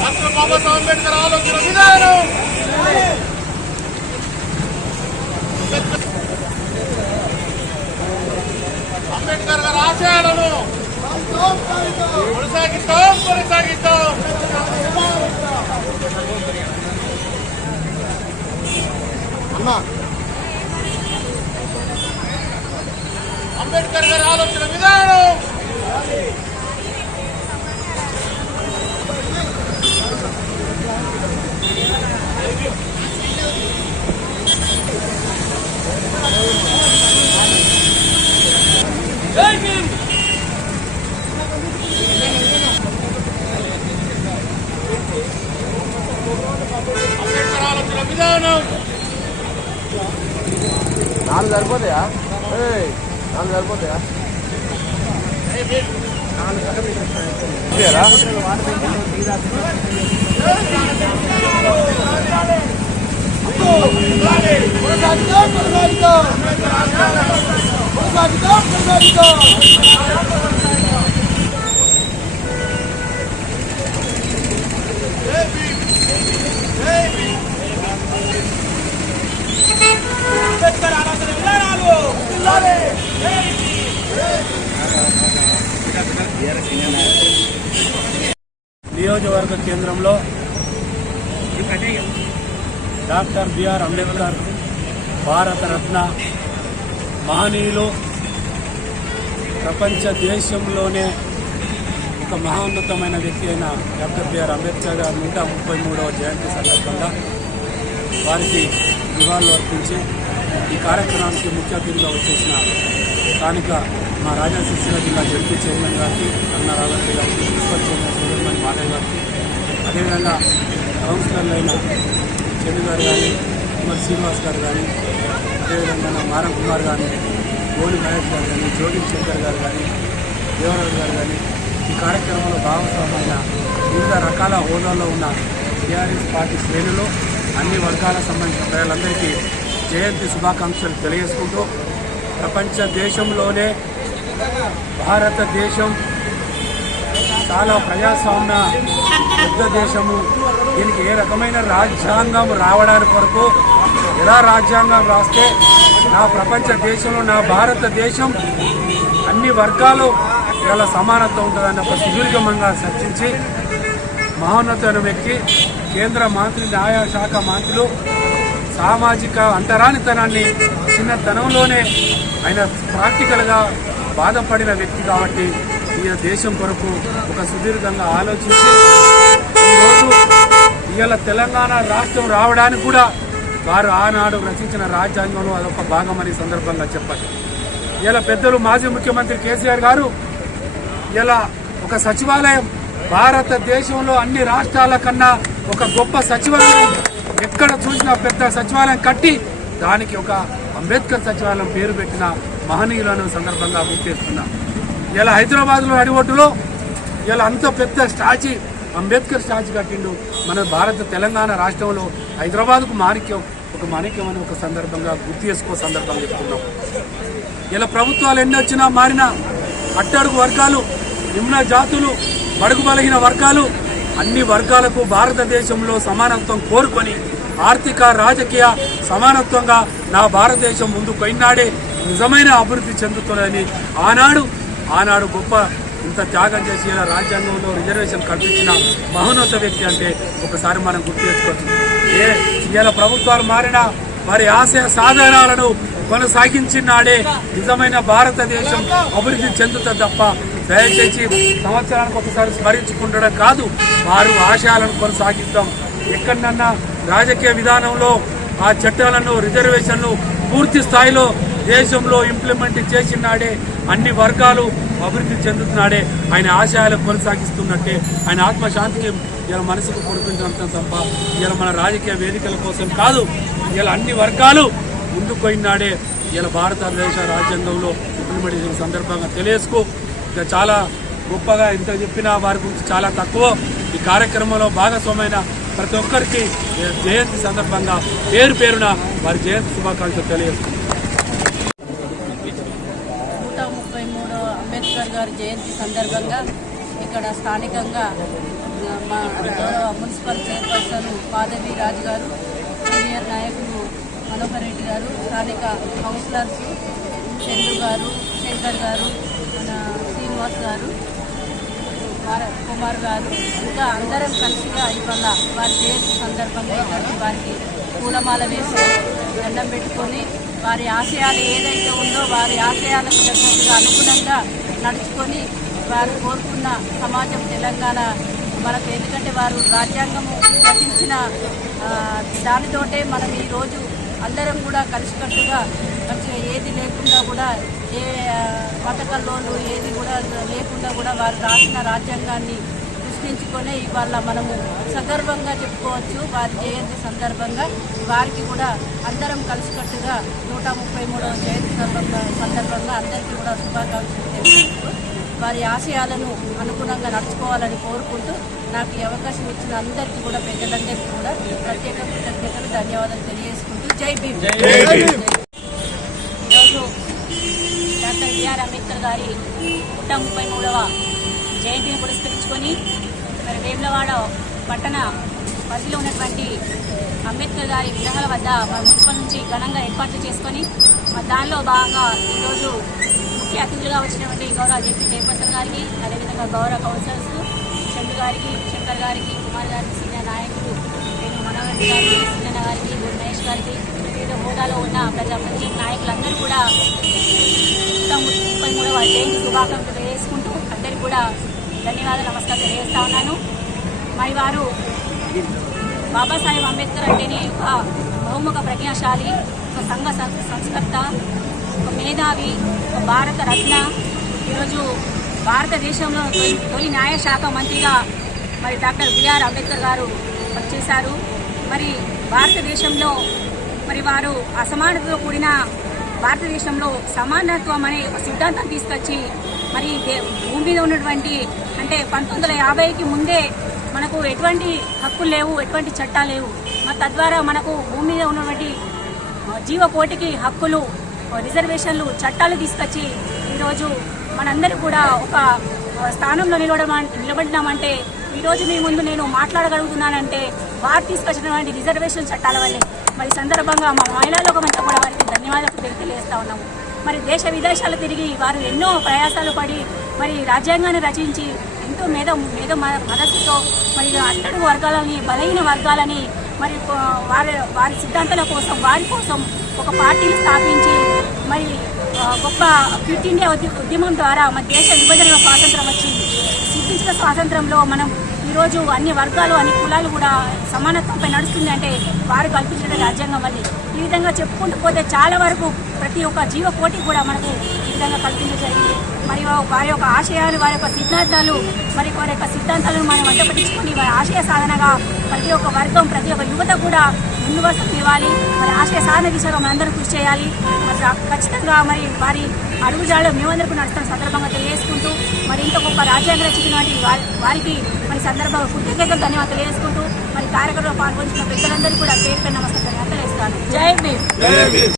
Doctor Babasaheb Ambedkar ఆలోచన విధానం, అంబేద్కర్ గారి ఆశయాలను కొనసాగిద్దాం. అన్నా అంబేద్కర్ గారి ఆలోచన విధానం, అంబేద్కర్ ఆలోచన విధానం. నాలుగు సరిపోతాయా? నాలుగు సరిపోతాయా? నియోజకవర్గ కేంద్రంలో డాక్టర్ బిఆర్ అంబేద్కర్ భారతరత్న మహనీయులు, ప్రపంచ దేశంలోనే ఒక మహోన్నతమైన వ్యక్తి అయిన డాక్టర్ బిఆర్ అంబేద్కర్ గారి 133వ జయంతి సందర్భంగా వారికి నివాళులు అర్పించి ఈ కార్యక్రమానికి ముఖ్య అతిథిగా వచ్చేసిన స్థానిక మా రాజన్న సిరిసిల్ల జిల్లా జడ్పీ చైర్మన్ గారికి, అన్న రాఘవరెడ్డి గారికి, మున్సిపల్ చైర్మన్ సుబ్రహ్మణ్య మాధవ్ గారికి, అదేవిధంగా కౌన్సిలర్లు అయిన చెల్లి గారు కానీ, కుమార్ శ్రీనివాస్ గారు కానీ, అదేవిధంగా మారం కుమార్ కానీ, గోలి మహేష్ గారు కానీ, జ్యోతి శంకర్ గారు కానీ, దేవరాజు గారు కానీ ఈ కార్యక్రమంలో భాగస్వామైన వివిధ రకాల హోదాల్లో ఉన్న టీఆర్ఎస్ పార్టీ శ్రేణులు, అన్ని వర్గాలకు సంబంధించిన ప్రజలందరికీ జయంతి శుభాకాంక్షలు తెలియజేసుకుంటూ, ప్రపంచ దేశంలోనే భారతదేశం చాలా ప్రజాస్వామ్య పెద్ద దేశము. దీనికి ఏ రకమైన రాజ్యాంగం రావడానికి వరకు ఎలా రాజ్యాంగం రాస్తే నా ప్రపంచ దేశంలో నా భారతదేశం అన్ని వర్గాలు ఇలా సమానత్వం ఉంటుందని ఒక సుదీర్ఘంగా చర్చించి మహోన్నతమైన వ్యక్తి, కేంద్ర మంత్రి, న్యాయ శాఖ మంత్రులు సామాజిక అంటరానితనాన్ని చిన్నతనంలోనే ఆయన ప్రాక్టికల్గా బాధపడిన వ్యక్తి కాబట్టి ఈ దేశం కొరకు ఒక సుదీర్ఘంగా ఆలోచించి ఈరోజు ఇవాళ తెలంగాణ రాష్ట్రం రావడానికి కూడా వారు ఆనాడు రచించిన రాజ్యాంగంలో అదొక భాగమని సందర్భంగా చెప్పాలి. ఇలా పెద్దలు మాజీ ముఖ్యమంత్రి కేసీఆర్ గారు ఇలా ఒక సచివాలయం, భారతదేశంలో అన్ని రాష్ట్రాల కన్నా ఒక గొప్ప సచివాలయం, ఎక్కడ చూసినా పెద్ద సచివాలయం కట్టి దానికి ఒక అంబేద్కర్ సచివాలయం పేరు పెట్టిన మహనీయులను సందర్భంగా గుర్తిస్తున్నా. ఇలా హైదరాబాద్లో నడిబొట్టులో ఇలా అంత పెద్ద స్టాచ్యూ, అంబేద్కర్ స్టాచ్యూ కట్టిండు. మన భారత తెలంగాణ రాష్ట్రంలో హైదరాబాద్కు మాణిక్యం అని ఒక సందర్భంగా గుర్తు చేసుకో సందర్భంగా చెప్తున్నాం. ఇలా ప్రభుత్వాలు ఎన్ని వచ్చినా మారినా అట్టడుగు వర్గాలు, నిమ్న జాతులు, బడుగు బలహీన వర్గాలు, అన్ని వర్గాలకు భారతదేశంలో సమానత్వం కోరుకొని ఆర్థిక రాజకీయ సమానత్వంగా నా భారతదేశం ముందుకు పోయినాడే నిజమైన అభివృద్ధి చెందుతుందని ఆనాడు గొప్ప ఇంత త్యాగం చేసి ఇలా రాజ్యాంగంలో రిజర్వేషన్ కల్పించిన మహోన్నత వ్యక్తి అంటే ఒకసారి మనం గుర్తు చేసుకోవచ్చు. ఇలా ప్రభుత్వాలు మారినా వారి ఆశయ సాధనాలను కొనసాగించినాడే నిజమైన భారతదేశం అభివృద్ధి చెందుతుంది తప్ప దయచేసి సంవత్సరానికి ఒకసారి స్మరించుకుంటడం కాదు, వారు ఆశయాలను కొనసాగిద్దాం. ఎక్కడన్నా రాజకీయ విధానంలో ఆ చట్టాలను, రిజర్వేషన్లు పూర్తి స్థాయిలో దేశంలో ఇంప్లిమెంట్ చేసినాడే అన్ని వర్గాలు అభివృద్ధి చెందుతున్నాడే ఆయన ఆశయాలను కొనసాగిస్తున్నట్టే. ఆయన ఆత్మశాంతికి ఇలా మనసుకు కొడుకుంటున్నంత తప్ప ఇలా మన రాజకీయ వేదికల కోసం కాదు, ఇలా అన్ని వర్గాలు ముందుకు పోయినాడే ఇలా భారతదేశ రాజ్యాంగంలో ఇంప్లిమెంట్ చేసిన సందర్భంగా తెలియజేసుకో. ఇంకా చాలా గొప్పగా ఇంత చెప్పినా వారి గురించి చాలా తక్కువ. ఈ కార్యక్రమంలో భాగస్వామైన ప్రతి ఒక్కరికి జయంతి సందర్భంగా పేరున వారి జయంతి శుభాకాంక్షలు తెలియజేసుకుంటాం. 133వ అంబేద్కర్ అంబేద్కర్ గారి జయంతి సందర్భంగా ఇక్కడ స్థానికంగా మా గౌరవ మున్సిపల్ చైర్పర్సన్ పాదవి రాజు గారు, సీనియర్ నాయకులు మనోహర్ రెడ్డి గారు, స్థానిక కౌన్సిలర్స్ చంద్రు గారు, శంకర్ గారు, మన శ్రీనివాస్ గారు, కుమార్ గారు, ఇంకా అందరం కలిసిగా ఇవాళ వారి జయంతి సందర్భంగా ఇక్కడికి వారికి పూలమాల వేసి దండం పెట్టుకొని వారి ఆశయాలు ఏదైతే ఉందో వారి ఆశయాలకు తగ్గట్టుగా అనుగుణంగా నడుచుకొని వారు కోరుకున్న సమాజం తెలంగాణ మనకు, ఎందుకంటే వారు రాజ్యాంగము రచించిన దానితోటే మనం ఈరోజు అందరం కూడా కలిసికట్టుగా మంచిగా ఏది లేకుండా కూడా ఏ మతకల్లోనూ ఏది కూడా లేకుండా కూడా వారు రాసిన రాజ్యాంగాన్ని సృష్టించుకొని ఇవాళ మనము సగర్వంగా చెప్పుకోవచ్చు. వారి జయంతి సందర్భంగా వారికి కూడా అందరం కలిసికట్టుగా 133వ జయంతి సందర్భంగా అందరికీ కూడా శుభాకాంక్షలు తెలుపుతూ వారి ఆశయాలను అనుగుణంగా నడుచుకోవాలని కోరుకుంటూ నాకు ఈ అవకాశం ఇచ్చిన అందరికీ కూడా పెద్దలందరికీ కూడా ప్రత్యేక కృతజ్ఞతలు, ధన్యవాదాలు తెలియజేసుకుంటూ జై భీమ్. ఈరోజు డాక్టర్ బిఆర్ అంబేద్కర్ గారి 133వ జయంతిని పురస్కరించుకొని మరి వేములవాడ పట్టణ పరిధిలో ఉన్నటువంటి అంబేద్కర్ గారి విగ్రహాల వద్ద మన మున్సిపల్ నుంచి ఘనంగా ఏర్పాట్లు చేసుకొని దానిలో భాగంగా ఈరోజు ముఖ్య అతిథులుగా వచ్చినటువంటి గౌరవ జెపీ చైర్పర్సన్ గారికి, అదేవిధంగా గౌరవ కౌన్సిలర్స్ చంద్రు గారికి, శంకర్ గారికి, కుమార్ గారికి, సీనియర్ నాయకులు మనోహర్ గారికి, సీనియర్ గారికి, మహేష్ గారికి, వివిధ హోదాలో ఉన్న ప్రజాప్రతినిధి నాయకులందరూ కూడా 133వ జయంతి శుభాకాంక్షలు తెలియజేసుకుంటూ అందరికీ కూడా ధన్యవాదాలు, నమస్కారం తెలియజేస్తా ఉన్నాను. మరి వారు బాబాసాహెబ్ అంబేద్కర్ అంటేనే ఒక బహుముఖ ప్రజ్ఞాశాలి, ఒక సంఘ సంస్కర్త, ఒక మేధావి, ఒక భారత రత్న. ఈరోజు భారతదేశంలో తొలి న్యాయశాఖ మంత్రిగా మరి డాక్టర్ బిఆర్ అంబేద్కర్ గారు పనిచేశారు. మరి భారతదేశంలో మరి వారు అసమానతతో కూడిన భారతదేశంలో సమానత్వం అనే ఒక సిద్ధాంతం తీసుకొచ్చి మరి భూమి మీద ఉన్నటువంటి అంటే 1950కి ముందే మనకు ఎటువంటి హక్కులు లేవు, ఎటువంటి చట్టాలు లేవు. మరి తద్వారా మనకు భూమి మీద ఉన్నటువంటి జీవకోటికి హక్కులు, రిజర్వేషన్లు, చట్టాలు తీసుకొచ్చి ఈరోజు మనందరూ కూడా ఒక స్థానంలో నిలబడినామంటే ఈరోజు మీ ముందు నేను మాట్లాడగలుగుతున్నానంటే వారు తీసుకొచ్చినటువంటి రిజర్వేషన్ చట్టాల వల్లే. మరి సందర్భంగా మా మహిళా లోకమంతా కూడా వారికి ధన్యవాదాలు తెలియజేస్తా ఉన్నాము. మరి దేశ విదేశాలు తిరిగి వారు ఎన్నో ప్రయాసాలు పడి మరి రాజ్యాంగాన్ని రచించి ఎంతో మేధో మనస్సుతో మరి అట్టడుగు వర్గాలని, బలహీన వర్గాలని మరి వారి సిద్ధాంతాల కోసం, వారి కోసం ఒక పార్టీని స్థాపించి మరి గొప్ప క్విట్ ఇండియా ఉద్యమం ద్వారా మన దేశ విభజనలో స్వాతంత్రం వచ్చింది. సిద్ధించిన స్వాతంత్రంలో మనం ఈరోజు అన్ని వర్గాలు, అన్ని కులాలు కూడా సమానత్వంపై నడుస్తుంది అంటే వారు కల్పించిన రాజ్యాంగం వల్లే. ఈ విధంగా చెప్పుకుంటూ పోతే చాలా వరకు ప్రతి ఒక్క జీవకోటి కూడా మనకు ఈ విధంగా కల్పించడం జరిగింది. మరి వారి యొక్క ఆశయాలు, వారి యొక్క సిద్ధాంతాలు, మరి వారి యొక్క సిద్ధాంతాలను మనం వంటపట్టించుకొని వారి ఆశయ సాధనగా ప్రతి ఒక్క వర్గం, ప్రతి ఒక్క యువత కూడా ముందు వరుసకు ఇవ్వాలి. మరి ఆశయ సాధన దిశగా మనందరూ కృషి చేయాలి. మరి ఖచ్చితంగా మరి వారి అడుగుజాడలో మేమందరికీ నడుస్తున్న సందర్భంగా తెలియజేసుకుంటూ మరి ఇంత గొప్ప రాజ్యాంగ రచించినటువంటి వారికి మరి సందర్భంగా కృతజ్ఞతలు, ధన్యవాదాలు తెలియజేసుకుంటూ మరి కార్యక్రమంలో పాల్గొంటున్న పెద్దలందరికీ కూడా పేరు నమస్కారం తెలియజేస్తాను. జై భీమ్.